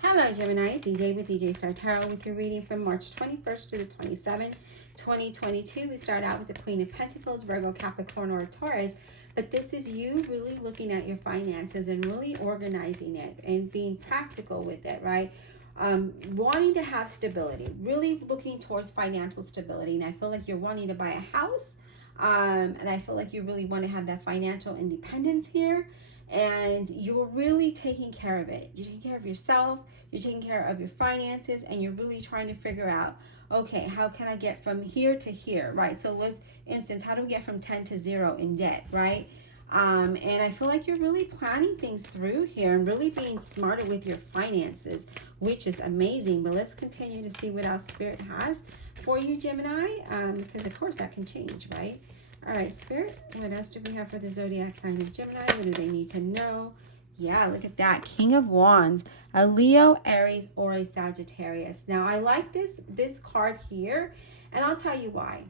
Hello, Gemini. DJ with DJ Star Tarot with your reading from March 21st to the 27th, 2022. We start out with the Queen of Pentacles, Virgo, Capricorn, or Taurus. But this is you really looking at your finances and really organizing it and being practical with it, right? Wanting to have stability, really looking towards financial stability. And I feel like you're wanting to buy a house. And I feel like you really want to have that financial independence here. And you're really taking care of it. You're taking care of yourself, you're taking care of your finances, and you're really trying to figure out, okay, how can I get from here to here, right? So let's instance, how do we get from 10 to 0 in debt, right? And I feel like you're really planning things through here and really being smarter with your finances, which is amazing. But let's continue to see what else Spirit has for you, Gemini, because of course that can change, right? All right, Spirit, what else do we have for the zodiac sign of Gemini? What do they need to know? Yeah, look at that. King of Wands, a Leo, Aries, or a Sagittarius. Now, I like this card here, and I'll tell you why.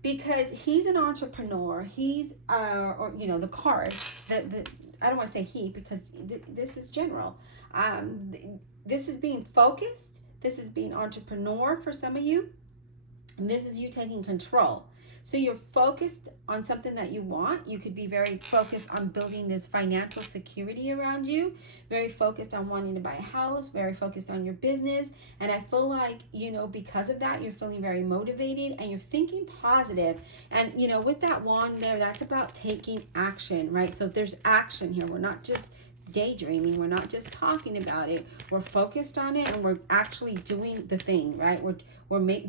Because he's an entrepreneur. He's, the card. I don't want to say he because this is general. This is being focused. This is being entrepreneur for some of you. And this is you taking control. So you're focused on something that you want. You could be very focused on building this financial security around you, very focused on wanting to buy a house, very focused on your business. And I feel like, because of that, you're feeling very motivated and you're thinking positive. And, with that wand there, that's about taking action, right? So there's action here. We're not just daydreaming. We're not just talking about it. We're focused on it and we're actually doing the thing, right? We're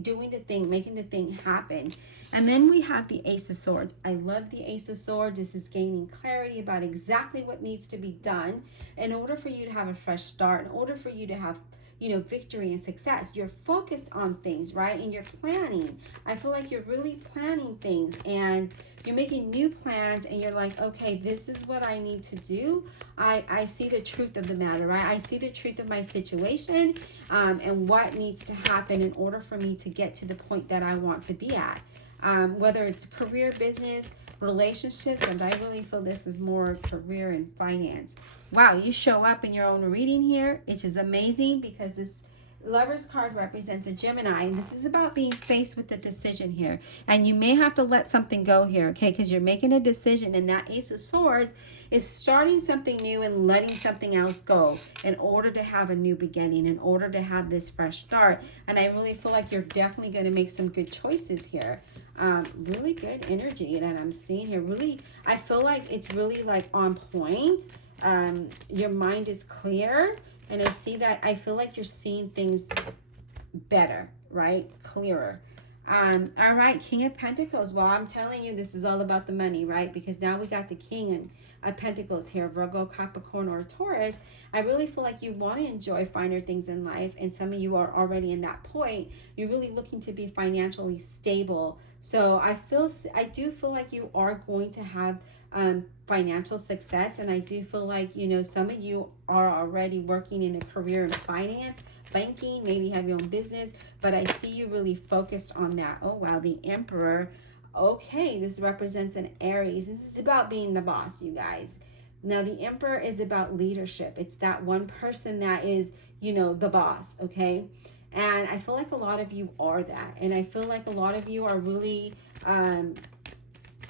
doing the thing, making the thing happen. And then we have the Ace of Swords. I love the Ace of Swords. This is gaining clarity about exactly what needs to be done in order for you to have a fresh start, in order for you to have victory and success. You're focused on things, right? And you're planning. I feel like you're really planning things and you're making new plans and you're like, okay, this is what I need to do. I see the truth of the matter, right? I see the truth of my situation and what needs to happen in order for me to get to the point that I want to be at. Whether it's career, business, relationships, and I really feel this is more career and finance. Wow, you show up in your own reading here, which is amazing because this Lover's card represents a Gemini, and this is about being faced with a decision here. And you may have to let something go here, okay, because you're making a decision, and that Ace of Swords is starting something new and letting something else go in order to have a new beginning, in order to have this fresh start. And I really feel like you're definitely going to make some good choices here. Really good energy that I'm seeing here. Really, I feel like it's really like on point. Your mind is clear. And I see that, I feel like you're seeing things better, right? Clearer. All right, King of Pentacles. Well, I'm telling you, this is all about the money, right? Because now we got the King of Pentacles here, Virgo, Capricorn, or Taurus. I really feel like you want to enjoy finer things in life. And some of you are already in that point. You're really looking to be financially stable. So I do feel like you are going to have financial success, and I do feel like some of you are already working in a career in finance, banking, maybe have your own business, but I see you really focused on that. Oh wow, the Emperor. Okay, this represents an Aries. This is about being the boss, you guys. Now the Emperor is about leadership. It's that one person that is the boss, okay? And I feel like a lot of you are that, and I feel like a lot of you are really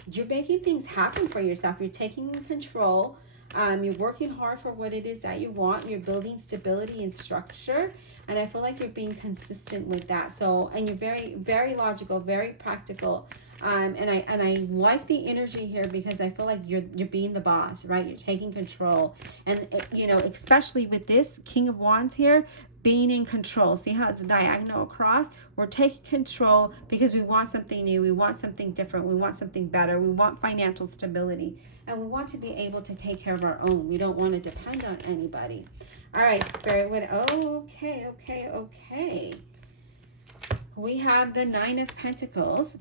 you're making things happen for yourself. You're taking control. You're working hard for what it is that you want. You're building stability and structure. And I feel like you're being consistent with that. So, and you're very, very logical, very practical. And I like the energy here because I feel like you're being the boss, right? You're taking control. And, especially with this King of Wands here, being in control. See how it's diagonal across? We're taking control because we want something new. We want something different. We want something better. We want financial stability. And we want to be able to take care of our own. We don't want to depend on anybody. All right, Spirit. Okay. We have the Nine of Pentacles.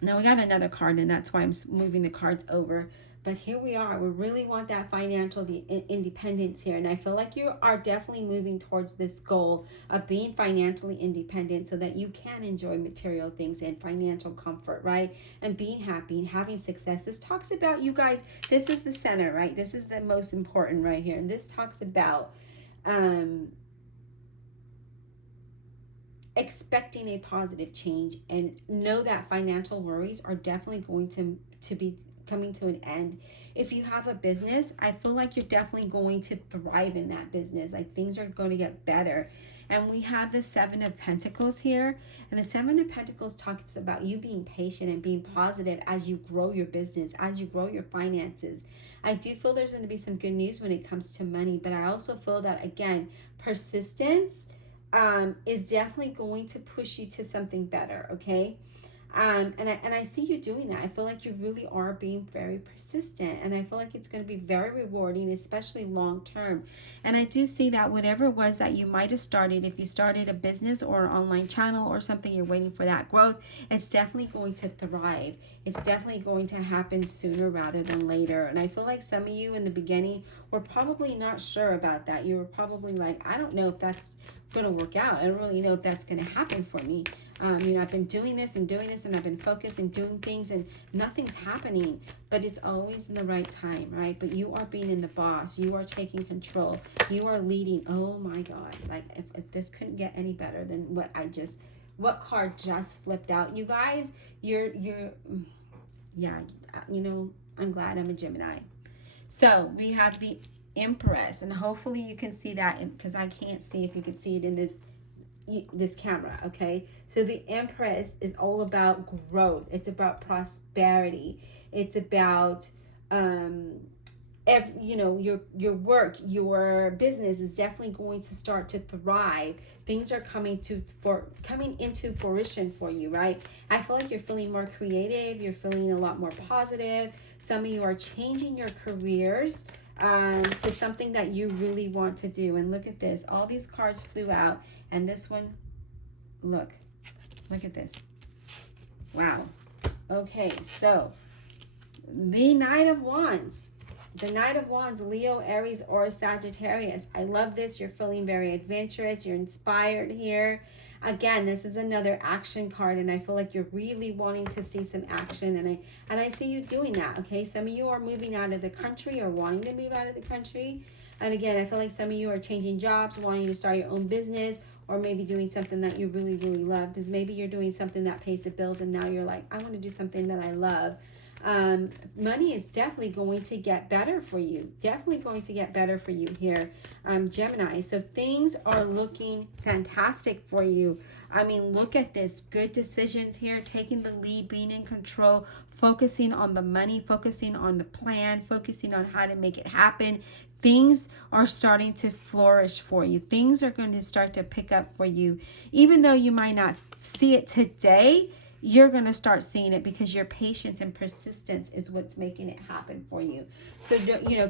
Now we got another card, and that's why I'm moving the cards over. But here we are. We really want that financial independence here. And I feel like you are definitely moving towards this goal of being financially independent so that you can enjoy material things and financial comfort, right? And being happy and having success. This talks about you guys. This is the center, right? This is the most important right here. And this talks about expecting a positive change, and know that financial worries are definitely going to be coming to an end. If you have a business, I feel like you're definitely going to thrive in that business. Like things are going to get better. And we have the Seven of Pentacles here. And the Seven of Pentacles talks about you being patient and being positive as you grow your business, as you grow your finances. I do feel there's going to be some good news when it comes to money, but I also feel that, again, persistence is definitely going to push you to something better, okay? And I see you doing that. I feel like you really are being very persistent, and I feel like it's going to be very rewarding, especially long term. And I do see that whatever it was that you might have started, if you started a business or an online channel or something, you're waiting for that growth, it's definitely going to thrive. It's definitely going to happen sooner rather than later. And I feel like some of you in the beginning were probably not sure about that. You were probably like, I don't know if that's going to work out. I don't really know if that's going to happen for me. I've been doing this and I've been focused and doing things and nothing's happening, but it's always in the right time, right? But you are being in the boss. You are taking control. You are leading. Oh my God. Like if this couldn't get any better than what card just flipped out, you guys, I'm glad I'm a Gemini. So we have the Empress, and hopefully you can see that because I can't see if you can see it in this camera, okay? So the Empress is all about growth. It's about prosperity. It's about your work, your business is definitely going to start to thrive. Things are coming into fruition for you, right? I feel like you're feeling more creative. You're feeling a lot more positive. Some of you are changing your careers to something that you really want to do. And look at this. All these cards flew out. And this one, look at this. Wow. Okay, so the Knight of Wands. The Knight of Wands, Leo, Aries, or Sagittarius. I love this. You're feeling very adventurous. You're inspired here. Again, this is another action card, and I feel like you're really wanting to see some action, and I see you doing that, okay? Some of you are moving out of the country or wanting to move out of the country. And again, I feel like some of you are changing jobs, wanting to start your own business, or maybe doing something that you really, really love, because maybe you're doing something that pays the bills, and now you're like, I want to do something that I love. Money is definitely going to get better for you. Definitely going to get better for you here, Gemini. So things are looking fantastic for you. I mean, look at this. Good decisions here, taking the lead, being in control, focusing on the money, focusing on the plan, focusing on how to make it happen. Things are starting to flourish for you. Things are going to start to pick up for you. Even though you might not see it today, you're going to start seeing it because your patience and persistence is what's making it happen for you. So,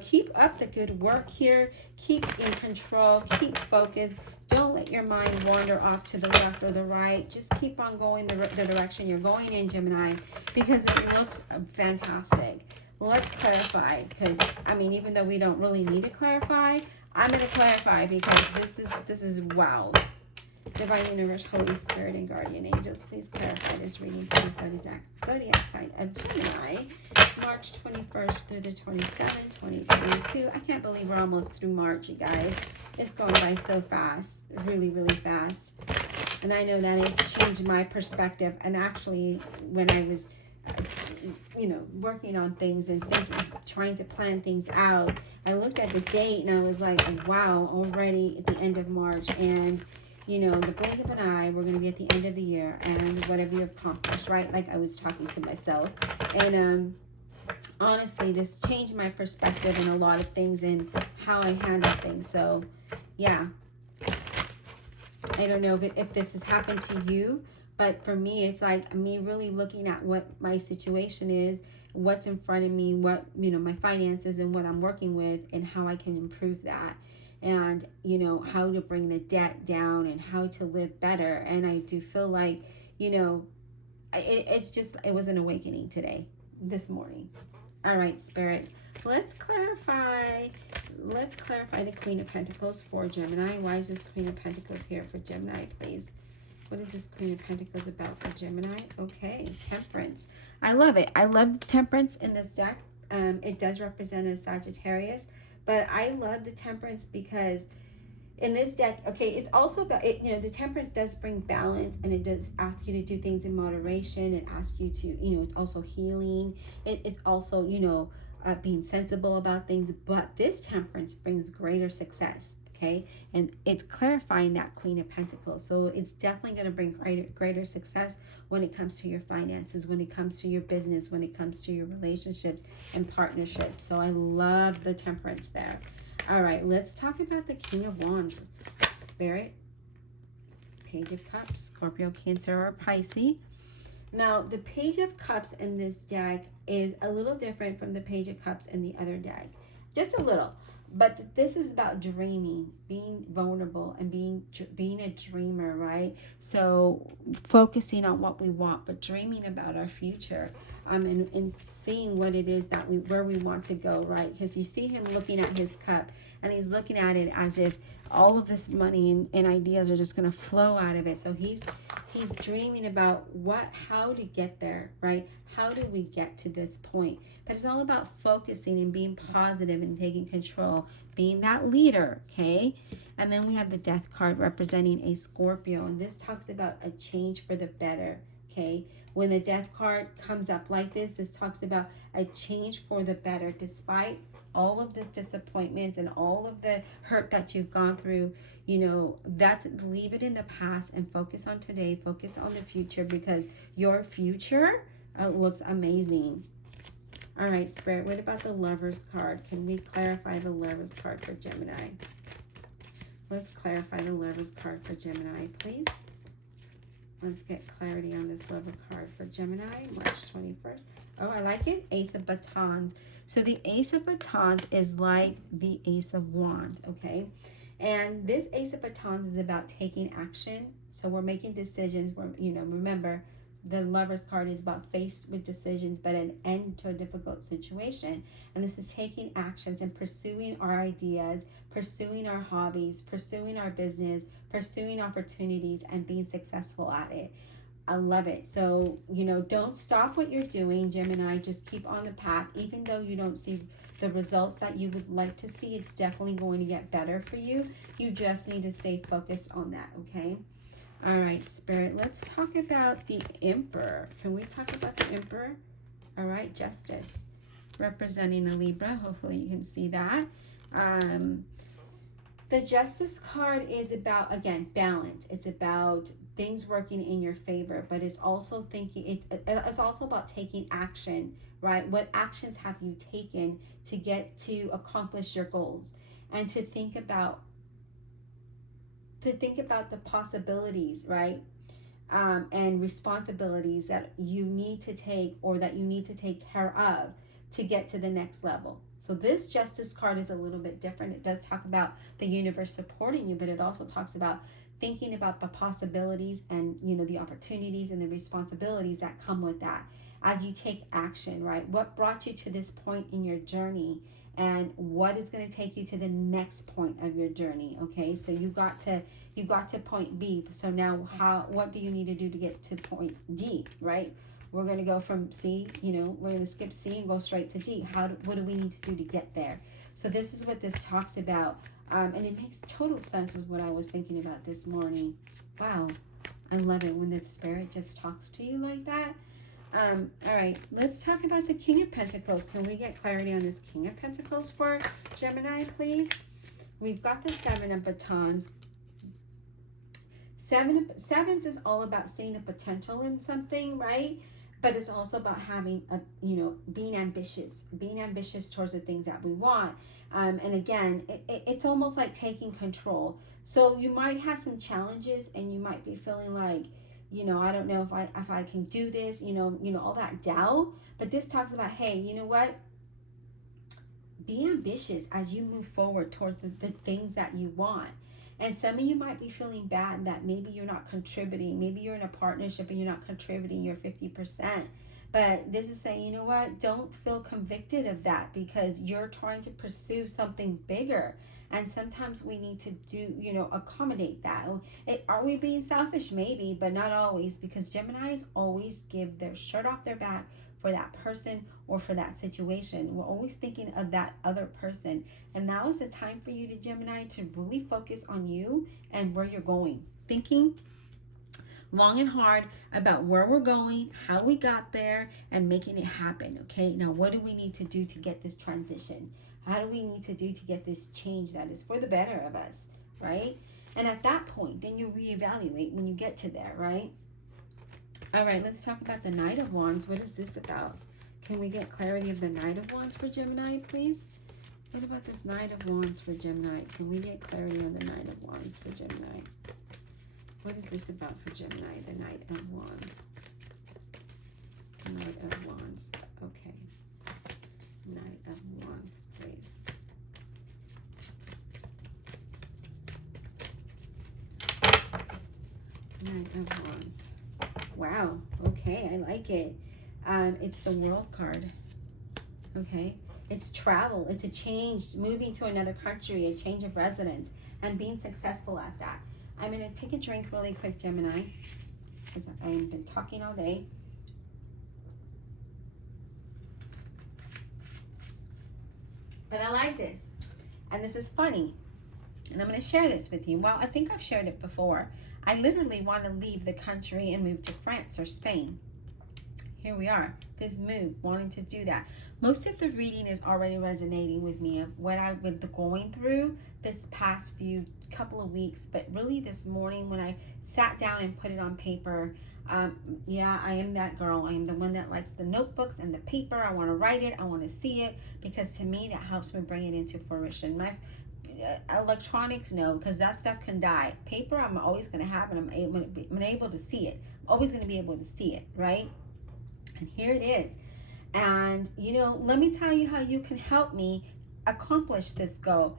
keep up the good work here. Keep in control. Keep focused. Don't let your mind wander off to the left or the right. Just keep on going the direction you're going in, Gemini, because it looks fantastic. Let's clarify, because, even though we don't really need to clarify, I'm going to clarify because this is wow. Divine Universe, Holy Spirit, and Guardian Angels, please clarify this reading for the zodiac sign of Gemini, March 21st through the 27th, 2022. I can't believe we're almost through March, you guys. It's going by so fast, really, really fast. And I know that it's changed my perspective. And actually, when I was, working on things and trying to plan things out, I looked at the date and I was like, wow, already at the end of March. And the blink of an eye, we're going to be at the end of the year, and whatever you accomplish, right? Like I was talking to myself. And honestly, this changed my perspective in a lot of things and how I handle things. So, yeah. I don't know if this has happened to you, but for me, it's like me really looking at what my situation is, what's in front of me, what, my finances and what I'm working with, and how I can improve that. And, how to bring the debt down and how to live better. And I do feel like, it was an awakening today, this morning. All right, Spirit, let's clarify the Queen of Pentacles for Gemini. Why is this Queen of Pentacles here for Gemini, please? What is this Queen of Pentacles about for Gemini? Okay, Temperance. I love it. I love the Temperance in this deck. It does represent a Sagittarius. But I love the Temperance because in this deck, okay, it's also about it, the Temperance does bring balance, and it does ask you to do things in moderation. It asks you to, it's also healing. It's also, being sensible about things. But this Temperance brings greater success, okay? And it's clarifying that Queen of Pentacles. So it's definitely going to bring greater success when it comes to your finances, when it comes to your business, when it comes to your relationships and partnerships. So I love the Temperance there. All right, let's talk about the King of Wands. Spirit, Page of Cups, Scorpio, Cancer, or Pisces. Now, the Page of Cups in this deck is a little different from the Page of Cups in the other deck. Just a little. But this is about dreaming, being vulnerable, and being a dreamer, right? So focusing on what we want, but dreaming about our future, and seeing what it is that where we want to go, right? Because you see him looking at his cup, and he's looking at it as if all of this money and ideas are just going to flow out of it. So he's dreaming about how to get there, right? How do we get to this point? But it's all about focusing and being positive and taking control, being that leader, okay? And then we have the Death card representing a Scorpio, and this talks about a change for the better, okay? When the Death card comes up like this talks about a change for the better. Despite all of the disappointments and all of the hurt that you've gone through, that's leave it in the past and focus on today, focus on the future, because your future looks amazing. All right, Spirit, what about the Lover's card? Can we clarify the Lover's card for Gemini? Let's clarify the Lover's card for Gemini, please. Let's get clarity on this Lover card for Gemini, March 21st. Oh, I like it. Ace of Batons. So the Ace of Batons is like the Ace of Wands, okay? And this Ace of Batons is about taking action. So we're making decisions. Remember, the Lover's card is about faced with decisions, but an end to a difficult situation. And this is taking actions and pursuing our ideas, pursuing our hobbies, pursuing our business, pursuing opportunities, and being successful at it. I love it. So, don't stop what you're doing, Gemini. Just keep on the path. Even though you don't see the results that you would like to see, it's definitely going to get better for you. You just need to stay focused on that, okay? All right, Spirit, let's talk about the Emperor. Can we talk about the Emperor? All right, Justice, representing a Libra. Hopefully you can see that. The Justice card is about, again, balance. It's about things working in your favor, but it's also it's also about taking action, right? What actions have you taken to accomplish your goals, and to think about the possibilities, right? And responsibilities that you need to take, or that you need to take care of to get to the next level. So this Justice card is a little bit different. It does talk about the universe supporting you, but it also talks about thinking about the possibilities and, the opportunities and the responsibilities that come with that as you take action, right? What brought you to this point in your journey, and what is going to take you to the next point of your journey, okay? So you got to point B. So now what do you need to do to get to point D, right? We're going to go from C, we're going to skip C and go straight to D. What do we need to do to get there? So this is what this talks about. And it makes total sense with what I was thinking about this morning. Wow. I love it when the Spirit just talks to you like that. All right, let's talk about the King of Pentacles. Can we get clarity on this King of Pentacles for Gemini, please? We've got the Seven of Batons. Sevens is all about seeing the potential in something, right? But it's also about having being ambitious towards the things that we want. And again, it's almost like taking control. So you might have some challenges, and you might be feeling like, I don't know if I can do this, all that doubt. But this talks about, hey, you know what? Be ambitious as you move forward towards the things that you want. And some of you might be feeling bad that maybe you're not contributing. Maybe you're in a partnership and you're not contributing your 50%. But this is saying, you know what? Don't feel convicted of that, because you're trying to pursue something bigger. And sometimes we need to accommodate that. Are we being selfish? Maybe, but not always, because Geminis always give their shirt off their back for that person or for that situation. We're always thinking of that other person. And now is the time for you, to Gemini, to really focus on you and where you're going. Thinking long and hard about where we're going, how we got there, and making it happen. Okay, now what do we need to do to get this transition? How do we need to do to get this change that is for the better of us, right? And at that point, then you reevaluate when you get to there, right? All right, let's talk about the Knight of Wands. What is this about? Can we get clarity of the Knight of Wands for Gemini, please? What about this Knight of Wands for Gemini? Can we get clarity on the Knight of Wands for Gemini? What is this about for Gemini, the Knight of Wands? Knight of Wands. Okay. Knight of Wands, please. Knight of Wands. Wow. Okay, I like it. It's the World card. Okay. It's travel. It's a change, moving to another country, a change of residence, and being successful at that. I'm going to take a drink really quick, Gemini, because I've been talking all day. But I like this. And this is funny. And I'm going to share this with you. Well, I think I've shared it before. I literally want to leave the country and move to France or Spain. Here we are. This move, wanting to do that. Most of the reading is already resonating with me of what I've been going through this past couple of weeks. But really this morning when I sat down and put it on paper, yeah, I am that girl. I am the one that likes the notebooks and the paper. I want to write it. I want to see it, because to me that helps me bring it into fruition. My electronics, no, because that stuff can die. Paper, I'm always going to have, and I'm able to see it. Always going to be able to see it, right? And here it is. And, you know, let me tell you how you can help me accomplish this goal.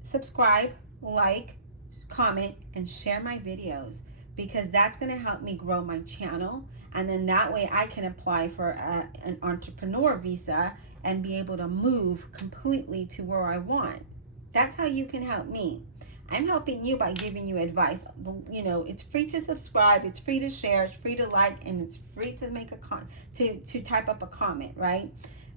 Subscribe, like, comment, and share my videos, because that's going to help me grow my channel. And then that way I can apply for an entrepreneur visa and be able to move completely to where I want. That's how you can help me. I'm helping you by giving you advice. You know, it's free to subscribe, it's free to share, it's free to like, and it's free to make to type up a comment, right?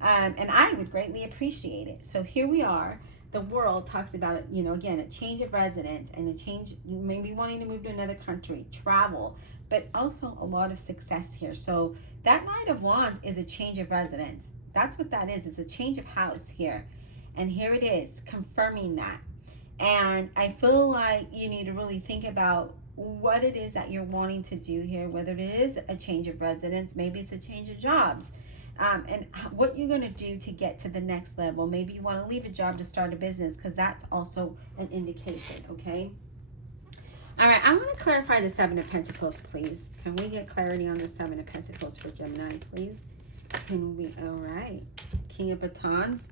And I would greatly appreciate it. So here we are. The world talks about it, you know, again, a change of residence and a change, maybe wanting to move to another country, travel, but also a lot of success here. So that Knight of Wands is a change of residence. That's what that is. It's a change of house here. And here it is, confirming that. And I feel like you need to really think about what it is that you're wanting to do here, whether it is a change of residence, maybe it's a change of jobs, and what you're going to do to get to the next level. Maybe you want to leave a job to start a business, because that's also an indication, okay? All right, I want to clarify the Seven of Pentacles, please. Can we get clarity on the Seven of Pentacles for Gemini, please? Can we? All right. King of Batons.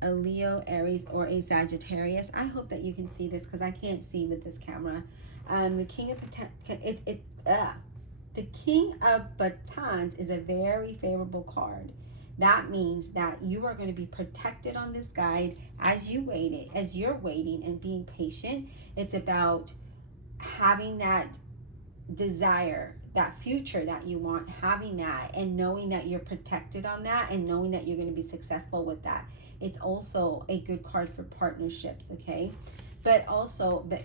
A Leo, Aries, or a Sagittarius. I hope that you can see this, because I can't see with this camera. The King of Batons is a very favorable card. That means that you are going to be protected on this guide as you're waiting and being patient. It's about having that desire, that future that you want, having that and knowing that you're protected on that, and knowing that you're going to be successful with that. It's also a good card for partnerships, okay? But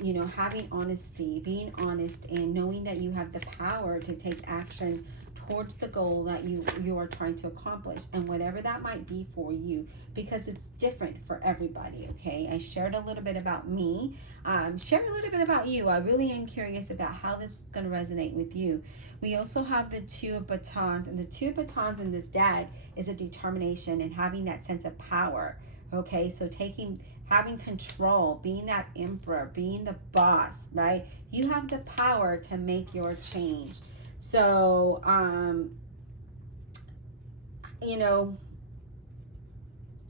you know, having honesty, being honest, and knowing that you have the power to take action towards the goal that you are trying to accomplish, and whatever that might be for you, because it's different for everybody, okay? I shared a little bit about me. Share a little bit about you. I really am curious about how this is going to resonate with you. We also have the Two of Batons, and the Two of Batons in this deck is a determination and having that sense of power, okay? So having control, being that emperor, being the boss, right? You have the power to make your change. So, you know,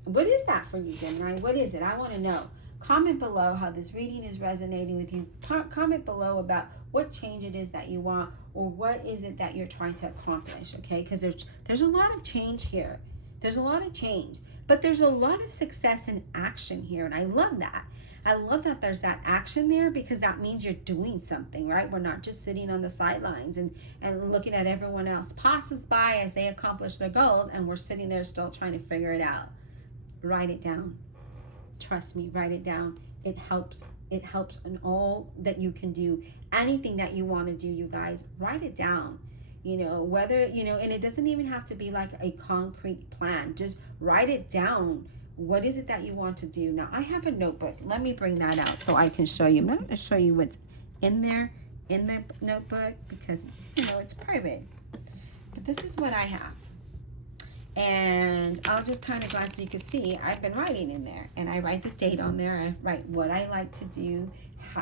what is that for you, Gemini? What is it? I want to know. Comment below how this reading is resonating with you. Comment below about what change it is that you want, or what is it that you're trying to accomplish, okay? Because there's a lot of change here. There's a lot of change, but there's a lot of success and action here, and I love that. I love that there's that action there, because that means you're doing something, right? We're not just sitting on the sidelines and looking at everyone else passes by as they accomplish their goals, and we're sitting there still trying to figure it out. Write it down. Trust me, write it down. It helps. It helps in all that you can do. Anything that you want to do, you guys, write it down. Whether, and it doesn't even have to be like a concrete plan. Just write it down. What is it that you want to do? Now, I have a notebook. Let me bring that out so I can show you. I'm not going to show you what's in there in the notebook, because it's private. But this is what I have. And I'll just kind of glance so you can see I've been writing in there. And I write the date on there. I write what I like to do,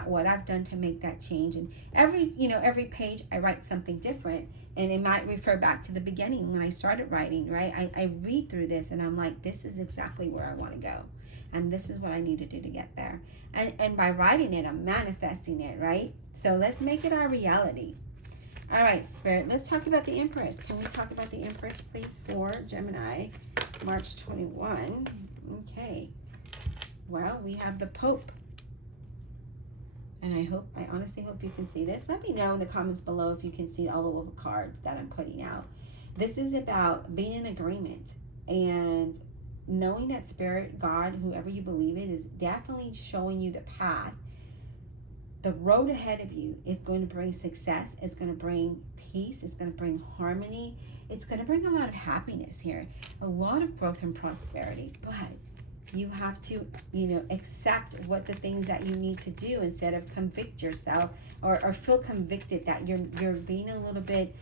what I've done to make that change. And every page I write something different. And it might refer back to the beginning when I started writing, right? I read through this and I'm like, this is exactly where I want to go. And this is what I need to do to get there. And by writing it, I'm manifesting it, right? So let's make it our reality. All right, Spirit, let's talk about the Empress. Can we talk about the Empress, please, for Gemini, March 21? Okay. Well, we have the Pope. And I honestly hope you can see this. Let me know in the comments below if you can see all the little cards that I'm putting out. This is about being in agreement and knowing that Spirit, God, whoever you believe in, is definitely showing you the path. The road ahead of you is going to bring success. It's going to bring peace. It's going to bring harmony. It's going to bring a lot of happiness here. A lot of growth and prosperity. But you have to, accept what the things that you need to do instead of convict yourself or feel convicted that you're being a little bit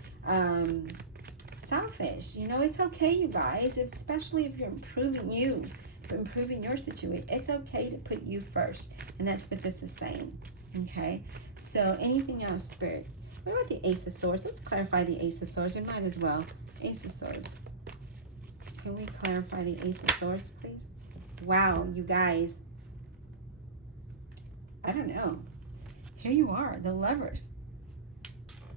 selfish. It's okay, you guys, especially if you're improving your situation. It's okay to put you first. And that's what this is saying. Okay, so anything else, Spirit? What about the Ace of Swords? Let's clarify the Ace of Swords. We might as well. Ace of Swords. Can we clarify the Ace of Swords, please? Wow, you guys. I don't know. Here you are, the Lovers.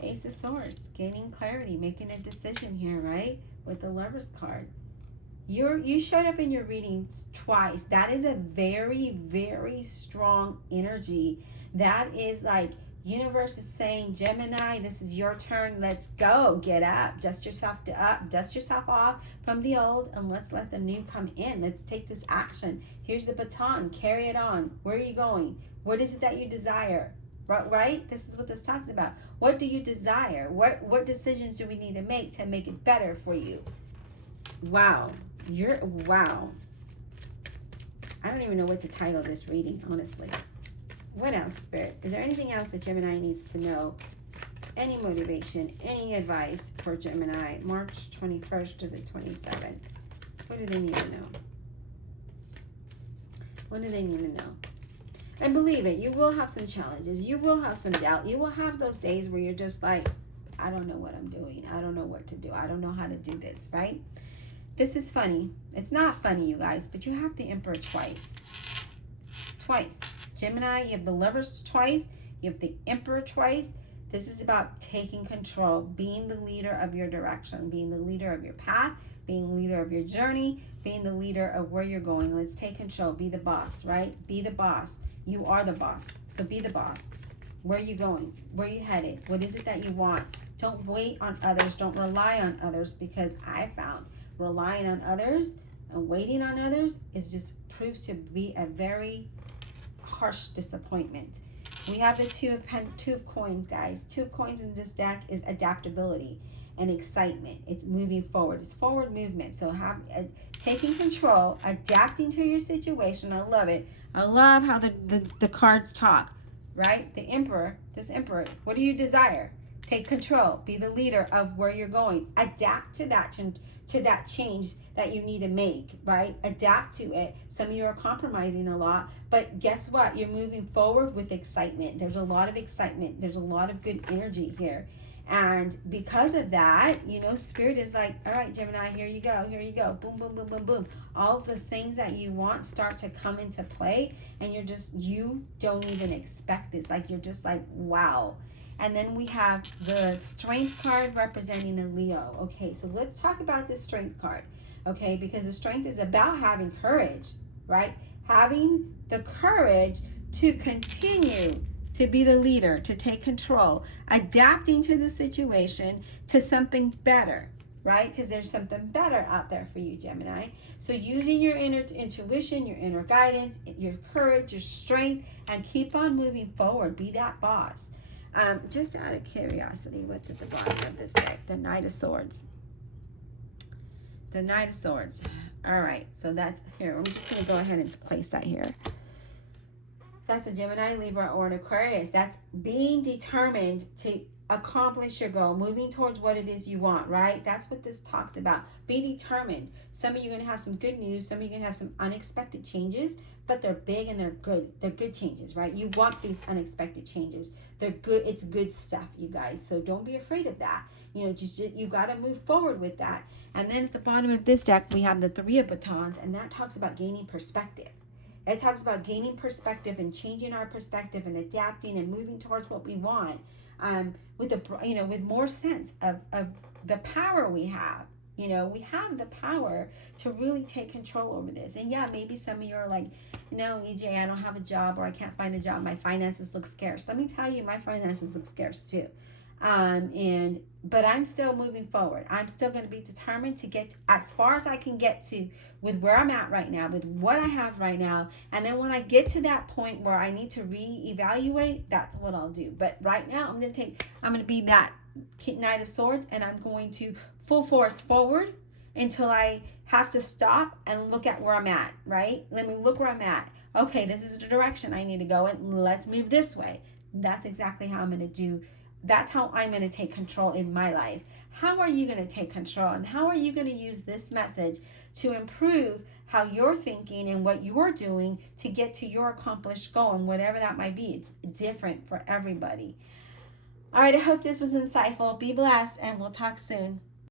Ace of Swords, gaining clarity, making a decision here, right? With the Lovers card. You showed up in your reading twice. That is a very, very strong energy. That is like universe is saying, Gemini, this is your turn. Let's go. Get up. Dust yourself off from the old, and let's let the new come in. Let's take this action. Here's the baton. Carry it on. Where are you going? What is it that you desire? Right? This is what this talks about. What do you desire? What decisions do we need to make it better for you? Wow. Wow. I don't even know what to title this reading, honestly. What else, Spirit? Is there anything else that Gemini needs to know? Any motivation, any advice for Gemini, March 21st to the 27th? What do they need to know? What do they need to know? And believe it, you will have some challenges. You will have some doubt. You will have those days where you're just like, I don't know what I'm doing. I don't know what to do. I don't know how to do this, right? This is funny. It's not funny, you guys, but you have the Emperor twice. Twice. Gemini, you have the Lovers twice. You have the Emperor twice. This is about taking control, being the leader of your direction, being the leader of your path, being the leader of your journey, being the leader of where you're going. Let's take control. Be the boss, right? Be the boss. You are the boss. So be the boss. Where are you going? Where are you headed? What is it that you want? Don't wait on others. Don't rely on others, because I found relying on others and waiting on others proves to be a very harsh disappointment. We have the two of coins, guys. Two of coins in this deck is adaptability and excitement. It's moving forward. It's forward movement. So taking control, adapting to your situation. I love it. I love how the cards talk, right? This Emperor, what do you desire? Take control. Be the leader of where you're going. Adapt to that change that you need to make, right? Adapt to it. Some of you are compromising a lot, but guess what? You're moving forward with excitement. There's a lot of excitement. There's a lot of good energy here. And because of that, Spirit is like, all right, Gemini, here you go. Boom, boom, boom, boom, boom. All the things that you want start to come into play, and you don't even expect this. Like, you're just like, wow. And then we have the Strength card representing a Leo. Okay, so let's talk about this Strength card. Okay, because the Strength is about having courage, right? Having the courage to continue to be the leader, to take control, adapting to the situation to something better, right? Because there's something better out there for you, Gemini. So using your inner intuition, your inner guidance, your courage, your strength, and keep on moving forward. Be that boss. Just out of curiosity, what's at the bottom of this deck? The Knight of Swords. The Knight of Swords. All right, so that's here. I'm just going to go ahead and place that here. That's a Gemini, Libra, or an Aquarius. That's being determined to accomplish your goal, moving towards what it is you want, right? That's what this talks about. Be determined. Some of you are going to have some good news. Some of you are going to have some unexpected changes, but they're big and they're good. They're good changes, right? You want these unexpected changes. They're good. It's good stuff, you guys. So don't be afraid of that. You know, just you got to move forward with that. And then at the bottom of this deck, we have the Three of Batons, and that talks about gaining perspective. It talks about gaining perspective and changing our perspective and adapting and moving towards what we want, with more sense of the power we have. You know, we have the power to really take control over this. And yeah, maybe some of you are like, no, EJ, I don't have a job, or I can't find a job. My finances look scarce. Let me tell you, my finances look scarce too. But I'm still moving forward. I'm still going to be determined to get as far as I can get to with where I'm at right now, with what I have right now. And then when I get to that point where I need to reevaluate, that's what I'll do. But right now, I'm going to be that Knight of Swords, and I'm going to full force forward until I have to stop and look at where I'm at, right? Let me look where I'm at. Okay, this is the direction I need to go in. Let's move this way. That's exactly how I'm going to do. That's how I'm going to take control in my life. How are you going to take control? And how are you going to use this message to improve how you're thinking and what you're doing to get to your accomplished goal, and whatever that might be? It's different for everybody. All right, I hope this was insightful. Be blessed, and we'll talk soon.